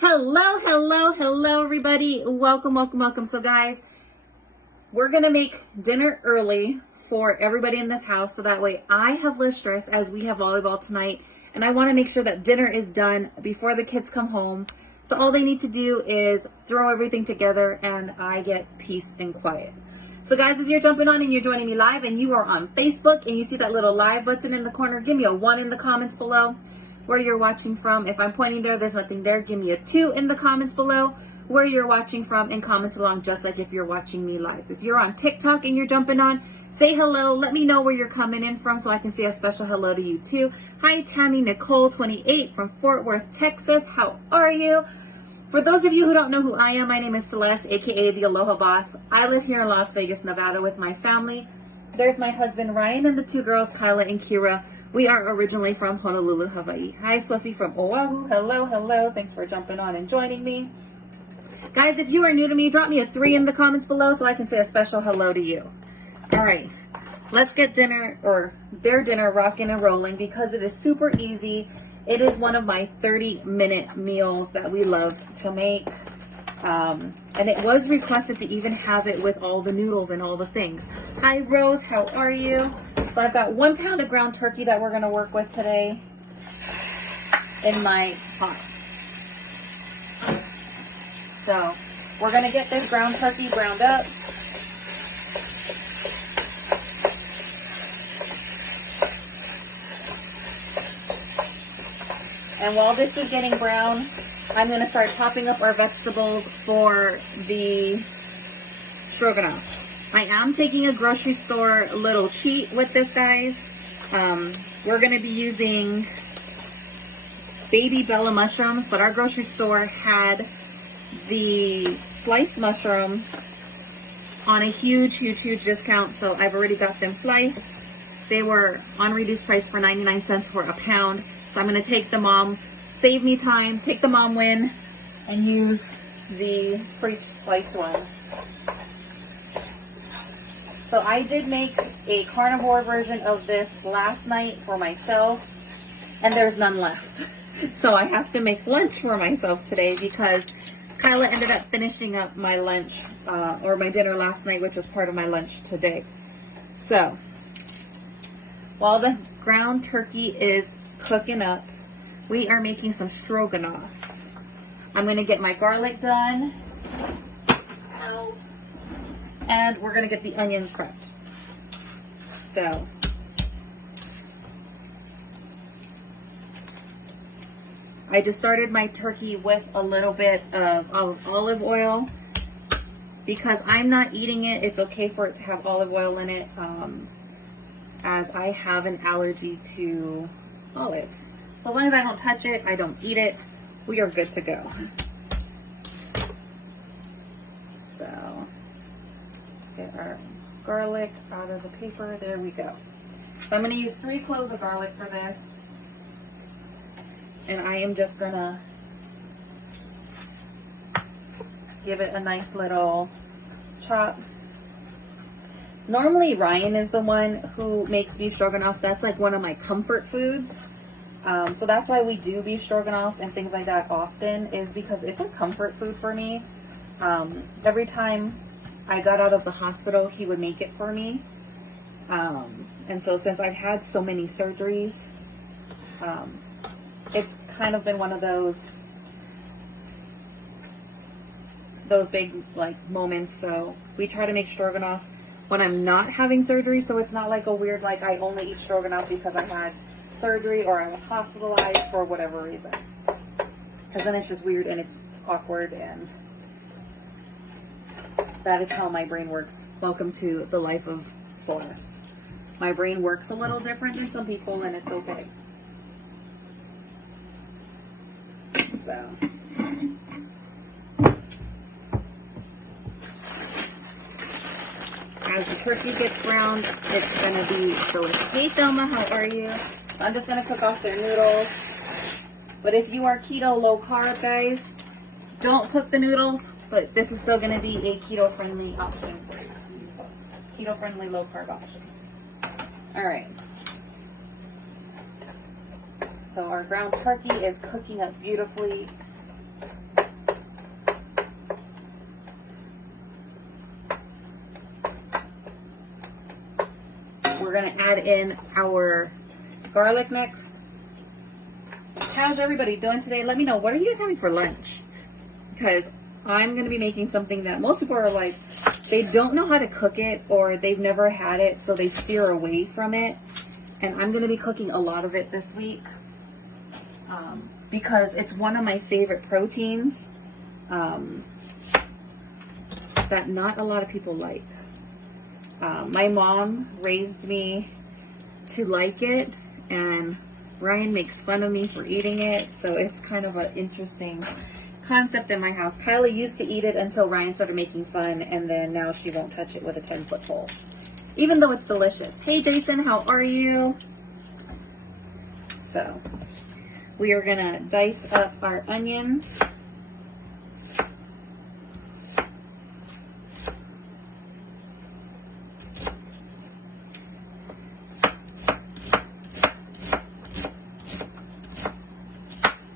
Hello, everybody. Welcome. So, guys, we're going to make dinner early for everybody in this house. So that way I have less stress as we have volleyball tonight. And I want to make sure that dinner is done before the kids come home. So all they need to do is throw everything together and I get peace and quiet. So guys, as you're jumping on and you're joining me live and you are on Facebook and you see that little live button in the corner, give me a 1 in the comments below where you're watching from. If I'm pointing there's nothing there. Give me a 2 in the comments below where you're watching from and comment along just like if you're watching me live. If you're on TikTok and you're jumping on, say hello. Let me know where you're coming in from so I can say a special hello to you too. Hi, Tammy Nicole 28 from Fort Worth, Texas. How are you? For those of you who don't know who I am, my name is Celeste, aka the Aloha Boss. I live here in Las Vegas, Nevada with my family. There's my husband Ryan and the 2 girls, Kyla and Kira. We are originally from Honolulu, Hawaii. Hi, Fluffy from Oahu. Hello. Thanks for jumping on and joining me. Guys, if you are new to me, drop me a 3 in the comments below so I can say a special hello to you. All right, let's get dinner, or their dinner, rocking and rolling because it is super easy. It is one of my 30-minute meals that we love to make. And it was requested to even have it with all the noodles and all the things. Hi, Rose. How are you? So I've got 1 pound of ground turkey that we're going to work with today in my pot. So we're going to get this ground turkey browned up. And while this is getting brown, I'm going to start chopping up our vegetables for the stroganoff. I am taking a grocery store little cheat with this, guys. We're going to be using baby Bella mushrooms, but our grocery store had the sliced mushrooms on a huge discount, so I've already got them sliced. They were on reduced price for 99 cents for a pound. So I'm going to take the mom, save me time, take the mom win, and use the pre-sliced ones. So I did make a carnivore version of this last night for myself, and there's none left. So I have to make lunch for myself today because Kyla ended up finishing up my lunch, or my dinner last night, which was part of my lunch today. So while the ground turkey is cooking up, we are making some stroganoff. I'm going to get my garlic done. Ow. And we're going to get the onions prepped. So I just started my turkey with a little bit of olive oil because I'm not eating it. It's okay for it to have olive oil in it, as I have an allergy to olives. So as long as I don't touch it, I don't eat it, we are good to go. So let's get our garlic out of the paper. There we go. So I'm going to use 3 cloves of garlic for this. And I am just going to give it a nice little chop. Normally Ryan is the one who makes beef stroganoff. That's like one of my comfort foods. So that's why we do beef stroganoff and things like that often, is because it's a comfort food for me. Every time I got out of the hospital, he would make it for me. And so since I've had so many surgeries, it's kind of been one of those big like moments. So we try to make stroganoff when I'm not having surgery, so it's not like a weird, like I only eat stroganoff because I had surgery or I was hospitalized for whatever reason. Because then it's just weird and it's awkward, and that is how my brain works. Welcome to the life of Celeste. My brain works a little different than some people, and it's okay. So as the turkey gets browned, it's going to be delicious. Hey, Thelma, how are you? I'm just going to cook off their noodles. But if you are keto low carb, guys, don't cook the noodles. But this is still going to be a keto-friendly option for you folks. Keto-friendly low carb option. All right. So our ground turkey is cooking up beautifully. gonna add in our garlic next. How's everybody doing today? Let me know, what are you guys having for lunch? Because I'm gonna be making something that most people are like, they don't know how to cook it, or they've never had it, so they steer away from it. And I'm gonna be cooking a lot of it this week because it's one of my favorite proteins that not a lot of people like. My mom raised me to like it, and Ryan makes fun of me for eating it, so it's kind of an interesting concept in my house. Kyla used to eat it until Ryan started making fun, and then now she won't touch it with a 10-foot pole, even though it's delicious. Hey Jason, how are you? So we are gonna dice up our onion.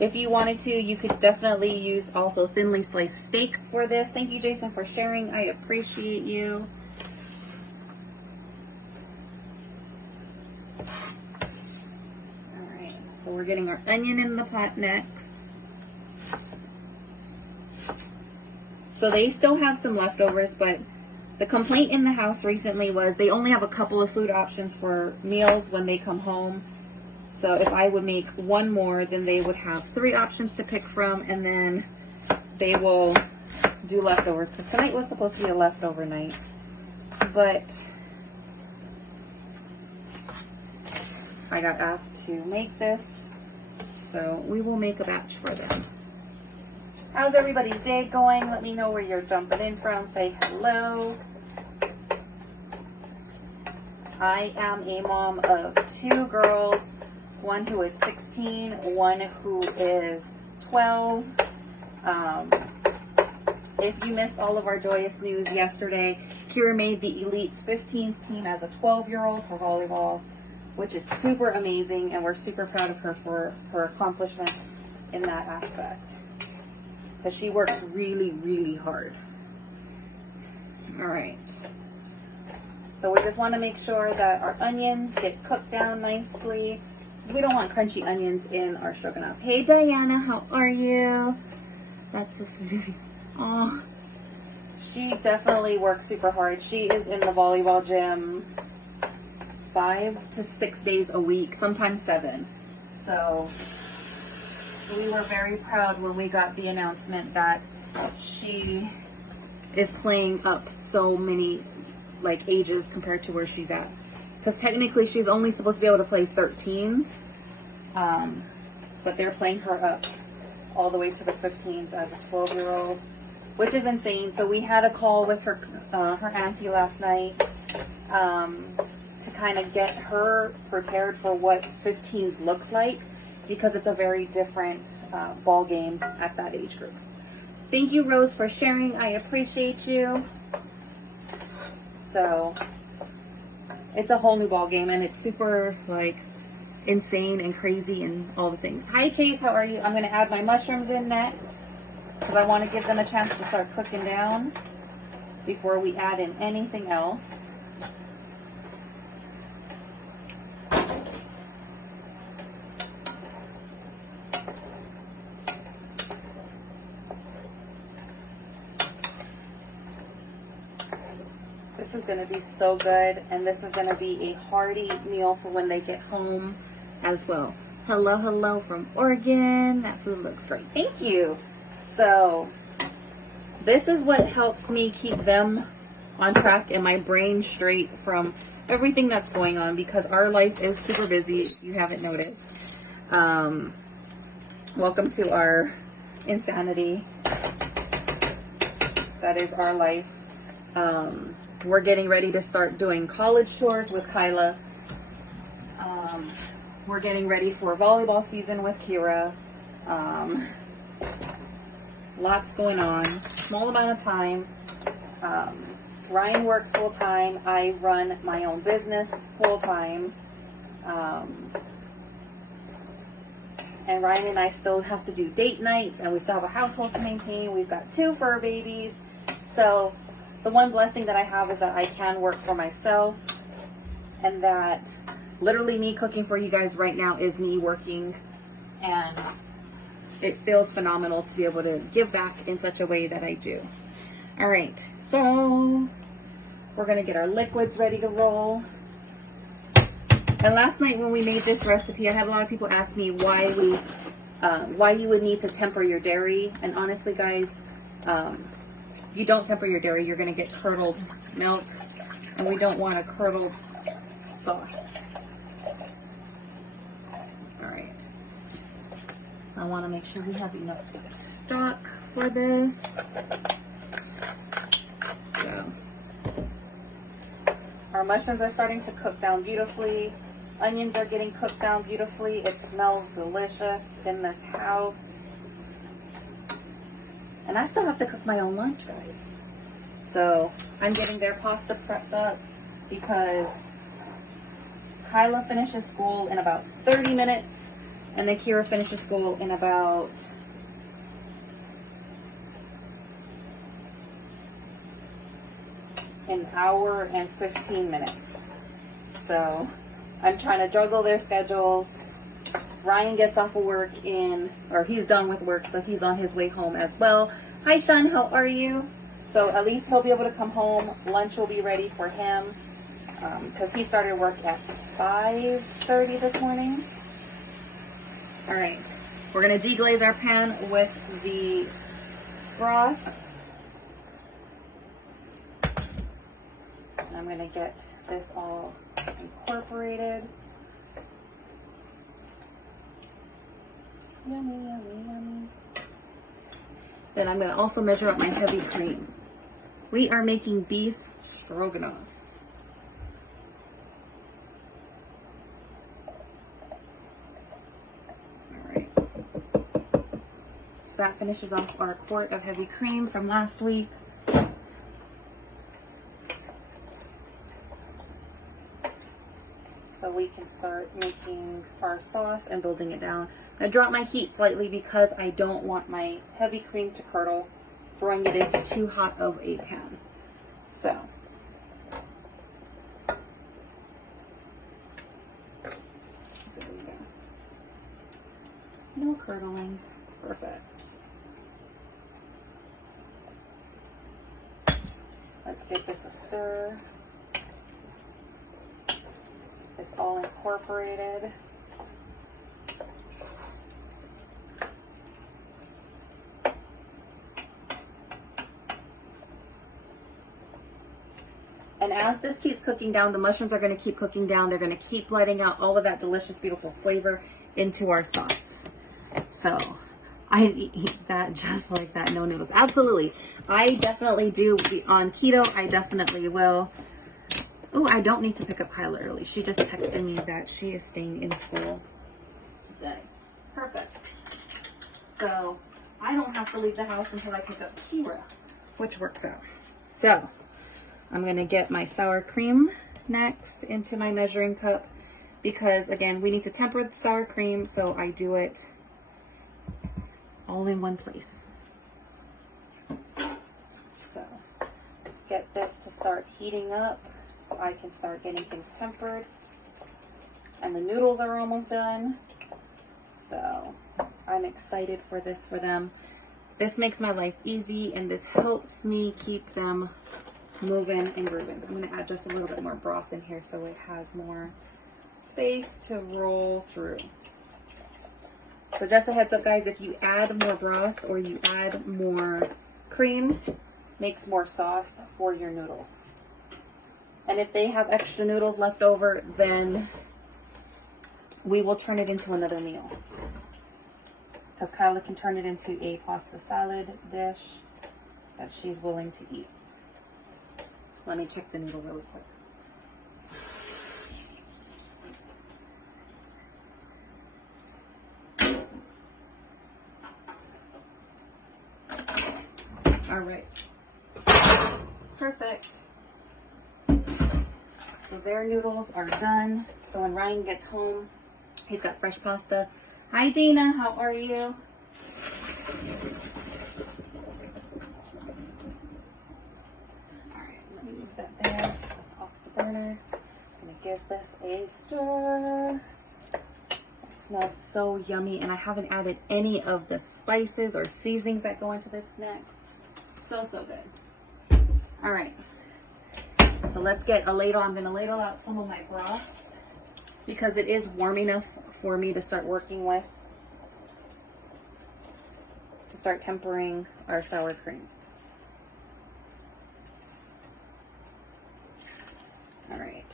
If you wanted to, you could definitely use also thinly sliced steak for this. Thank you, Jason, for sharing. I appreciate you. All right, so we're getting our onion in the pot next. So they still have some leftovers, but the complaint in the house recently was they only have a couple of food options for meals when they come home. So if I would make one more, then they would have 3 options to pick from, and then they will do leftovers. Because tonight was supposed to be a leftover night. But I got asked to make this, so we will make a batch for them. How's everybody's day going? Let me know where you're jumping in from. Say hello. I am a mom of 2 girls. One who is 16, one who is 12. If you missed all of our joyous news yesterday, Kira made the Elite 15s team as a 12-year-old for volleyball, which is super amazing, and we're super proud of her for her accomplishments in that aspect. Because she works really, really hard. All right. So we just want to make sure that our onions get cooked down nicely. We don't want crunchy onions in our stroganoff. Hey Diana, how are you? That's so sweet of you. Oh, she definitely works super hard. She is in the volleyball gym 5 to 6 days a week, sometimes 7. So we were very proud when we got the announcement that she is playing up so many ages compared to where she's at. Because technically she's only supposed to be able to play 13s, but they're playing her up all the way to the 15s as a 12-year-old, which is insane. So we had a call with her auntie last night to kind of get her prepared for what 15s looks like, because it's a very different ball game at that age group. Thank you, Rose, for sharing. I appreciate you. So it's a whole new ball game, and it's super insane and crazy and all the things. Hi Chase, how are you? I'm going to add my mushrooms in next because I want to give them a chance to start cooking down before we add in anything else. This is going to be so good, and this is going to be a hearty meal for when they get home as well. Hello, hello from Oregon. That food looks great. Thank you. So this is what helps me keep them on track and my brain straight from everything that's going on, because our life is super busy, if you haven't noticed. Welcome to our insanity. That is our life. We're getting ready to start doing college tours with Kyla. We're getting ready for volleyball season with Kira. Lots going on. Small amount of time. Ryan works full time. I run my own business full time. And Ryan and I still have to do date nights, and we still have a household to maintain. We've got 2 fur babies. So the one blessing that I have is that I can work for myself and that literally me cooking for you guys right now is me working, and it feels phenomenal to be able to give back in such a way that I do. All right, so we're gonna get our liquids ready to roll. And last night when we made this recipe, I had a lot of people ask me why you would need to temper your dairy. And honestly, guys, if you don't temper your dairy, you're gonna get curdled milk, and we don't want a curdled sauce. All right. I want to make sure we have enough stock for this. So our mushrooms are starting to cook down beautifully. Onions are getting cooked down beautifully. It smells delicious in this house. And I still have to cook my own lunch, guys. So I'm getting their pasta prepped up because Kyla finishes school in about 30 minutes. And then Kira finishes school in about an hour and 15 minutes. So I'm trying to juggle their schedules. Ryan gets off of work or he's done with work, so he's on his way home as well. Hi, Sean, how are you? So at least he'll be able to come home. Lunch will be ready for him because he started work at 5:30 this morning. All right, we're gonna deglaze our pan with the broth. And I'm gonna get this all incorporated. Yummy, yummy, yummy. Then I'm gonna also measure up my heavy cream. We are making beef stroganoff. So that finishes off our quart of heavy cream from last week. So we can start making our sauce and building it down. I'm going to drop my heat slightly because I don't want my heavy cream to curdle, throwing it into too hot of a pan. So there we go. No curdling. Perfect. Let's give this a stir. It's all incorporated. And as this keeps cooking down, the mushrooms are going to keep cooking down. They're going to keep letting out all of that delicious, beautiful flavor into our sauce. So I eat that just like that, no noodles. Absolutely. I definitely do. On keto, I definitely will. Oh, I don't need to pick up Kyla early. She just texted me that she is staying in school today. Perfect. So I don't have to leave the house until I pick up Kira, which works out. So I'm going to get my sour cream next into my measuring cup because, again, we need to temper the sour cream, so I do it all in one place. So let's get this to start heating up so I can start getting things tempered. And the noodles are almost done. So I'm excited for this for them. This makes my life easy and this helps me keep them moving and grooving. I'm going to add just a little bit more broth in here so it has more space to roll through. So just a heads up, guys, if you add more broth or you add more cream, makes more sauce for your noodles. And if they have extra noodles left over, then we will turn it into another meal. Because Kyla can turn it into a pasta salad dish that she's willing to eat. Let me check the noodle really quick. All right, perfect. So their noodles are done. So when Ryan gets home, he's got fresh pasta. Hi, Dana, how are you? All right, let me move that there so it's off the burner. I'm gonna give this a stir. It smells so yummy, and I haven't added any of the spices or seasonings that go into this mix. So good. All right, so let's get a ladle. I'm going to ladle out some of my broth because it is warm enough for me to start working with, to start tempering our sour cream. All right,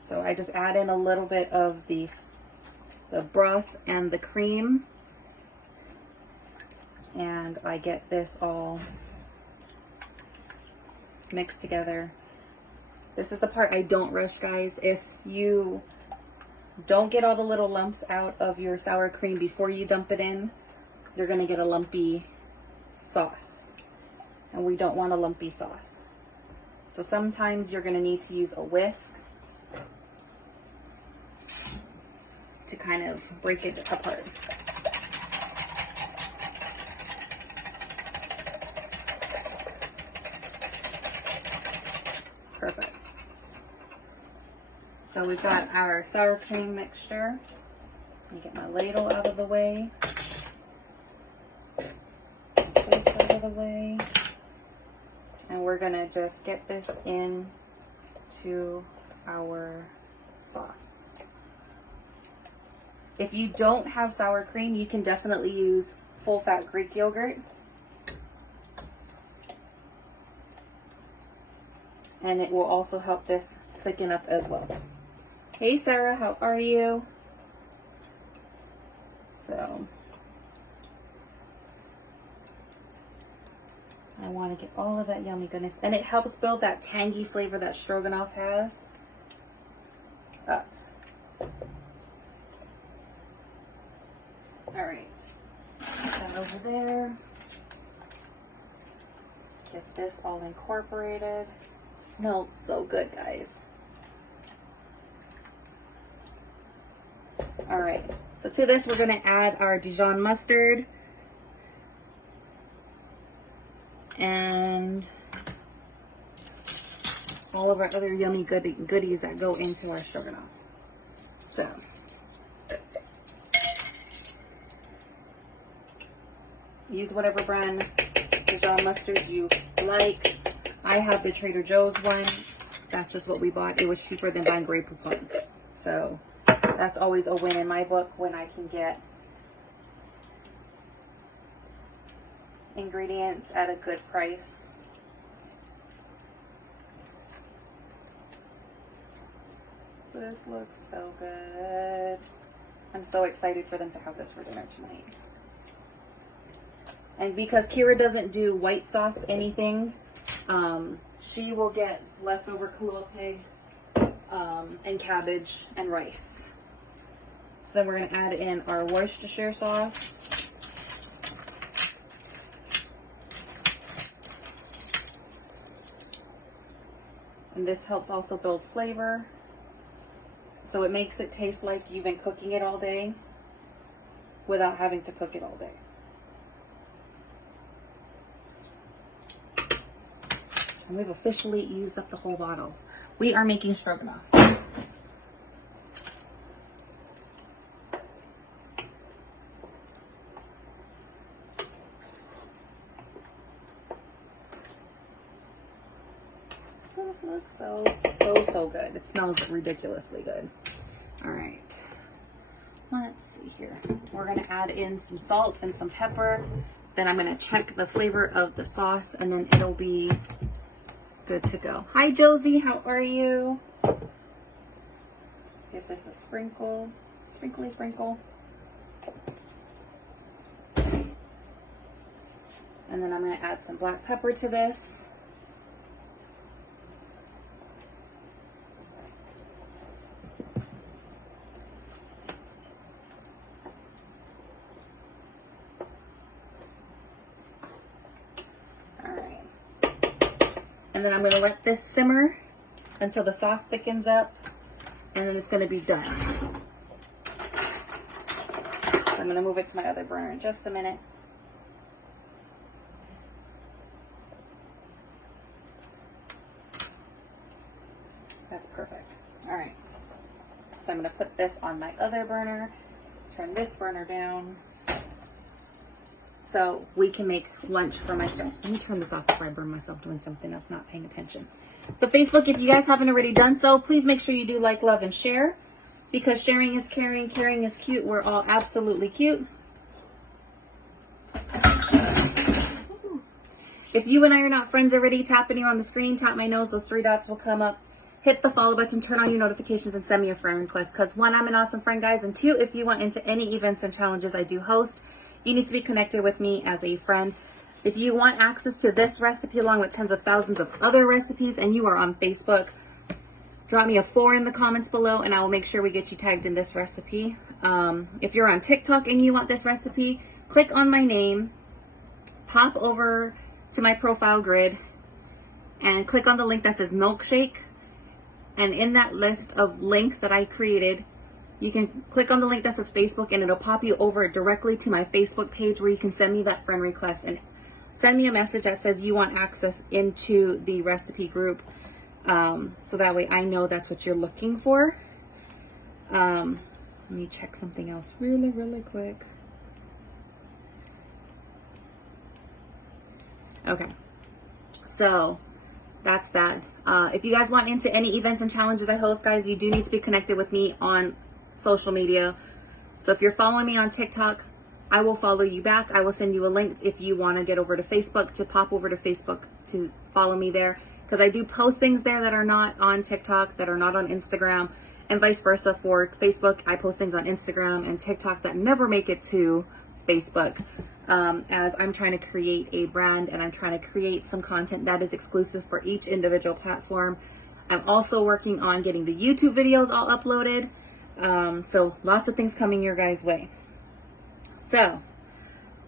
so I just add in a little bit of the broth and the cream, and I get this all mixed together. This is the part I don't rush, guys. If you don't get all the little lumps out of your sour cream before you dump it in, you're gonna get a lumpy sauce, and we don't want a lumpy sauce. So sometimes you're gonna need to use a whisk to kind of break it apart. Perfect. So we've got our sour cream mixture. Let me get my ladle out of the way. This out of the way. And we're gonna just get this in to our sauce. If you don't have sour cream, you can definitely use full-fat Greek yogurt. And it will also help this thicken up as well. Hey Sarah, how are you? So, I want to get all of that yummy goodness. And it helps build that tangy flavor that Stroganoff has up. Alright, put that over there. Get this all incorporated. Smells so good, guys. All right, so to this, we're gonna add our Dijon mustard and all of our other yummy goodies that go into our stroganoff. So, use whatever brand Dijon mustard you like. I have the Trader Joe's one. That's just what we bought. It was cheaper than buying Grey Poupon. So that's always a win in my book when I can get ingredients at a good price. This looks so good. I'm so excited for them to have this for dinner tonight. And because Kira doesn't do white sauce anything, she will get leftover Kahlua pig and cabbage and rice. So then we're going to add in our Worcestershire sauce. And this helps also build flavor. So it makes it taste like you've been cooking it all day without having to cook it all day. And we've officially used up the whole bottle. We are making stroganoff. This looks so good. It smells ridiculously good. All right. Let's see here. We're going to add in some salt and some pepper. Then I'm going to check the flavor of the sauce, and then it'll be good to go. Hi Josie, how are you? Give this a sprinkle. Sprinkly sprinkle. And then I'm going to add some black pepper to this. And then I'm going to let this simmer until the sauce thickens up, and then it's going to be done. So I'm going to move it to my other burner in just a minute. That's perfect. All right. So I'm going to put this on my other burner, turn this burner down, so we can make lunch for myself. Let me turn this off before I burn myself doing something else, not paying attention. So Facebook, if you guys haven't already done so, please make sure you do like, love, and share, because sharing is caring, caring is cute. We're all absolutely cute. If you and I are not friends already, tap anywhere on the screen, tap my nose, those 3 dots will come up. Hit the follow button, turn on your notifications, and send me a friend request. Because 1, I'm an awesome friend, guys. And 2, if you want into any events and challenges I do host, you need to be connected with me as a friend. If you want access to this recipe along with tens of thousands of other recipes and you are on Facebook, drop me a 4 in the comments below and I will make sure we get you tagged in this recipe. If you're on TikTok and you want this recipe, click on my name, pop over to my profile grid, and click on the link that says milkshake. And in that list of links that I created, you can click on the link that says Facebook and it'll pop you over directly to my Facebook page where you can send me that friend request and send me a message that says you want access into the recipe group. So that way I know that's what you're looking for. Let me check something else really quick. Okay, so that's that. If you guys want into any events and challenges I host, guys, you do need to be connected with me on social media. So if you're following me on TikTok, I will follow you back. I will send you a link if you want to get over to Facebook, to pop over to Facebook to follow me there, because I do post things there that are not on TikTok, that are not on Instagram, and vice versa. For Facebook, I post things on Instagram and TikTok that never make it to Facebook, as I'm trying to create a brand and I'm trying to create some content that is exclusive for each individual platform. I'm also working on getting the YouTube videos all uploaded. So lots of things coming your guys' way. So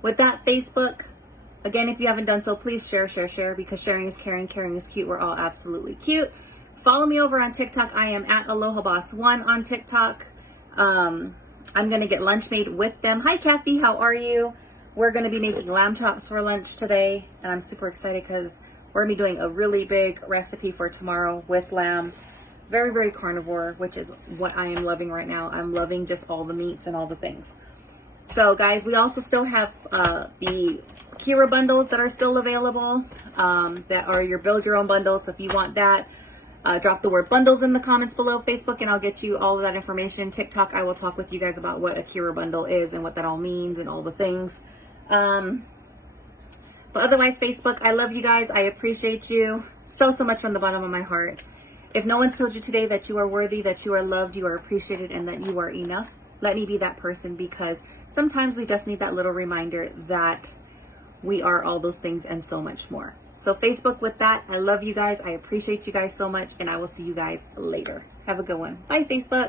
with that, Facebook, again, if you haven't done so, please share, because sharing is caring, caring is cute. We're all absolutely cute. Follow me over on TikTok. I am at AlohaBoss1 on TikTok. I'm going to get lunch made with them. Hi, Kathy. How are you? We're going to be making lamb chops for lunch today. And I'm super excited because we're going to be doing a really big recipe for tomorrow with lamb. Very carnivore, which is what I am loving right now. I'm loving just all the meats and all the things. So guys, we also still have the Kira bundles that are still available, that are your build your own bundles. So if you want that, drop the word bundles in the comments below. Facebook, and I'll get you all of that information. TikTok, I will talk with you guys about what a Kira bundle is and what that all means and all the things. But otherwise, Facebook, I love you guys. I appreciate you so much from the bottom of my heart. If no one's told you today that you are worthy, that you are loved, you are appreciated, and that you are enough, let me be that person, because sometimes we just need that little reminder that we are all those things and so much more. So Facebook, with that, I love you guys. I appreciate you guys so much, and I will see you guys later. Have a good one. Bye, Facebook.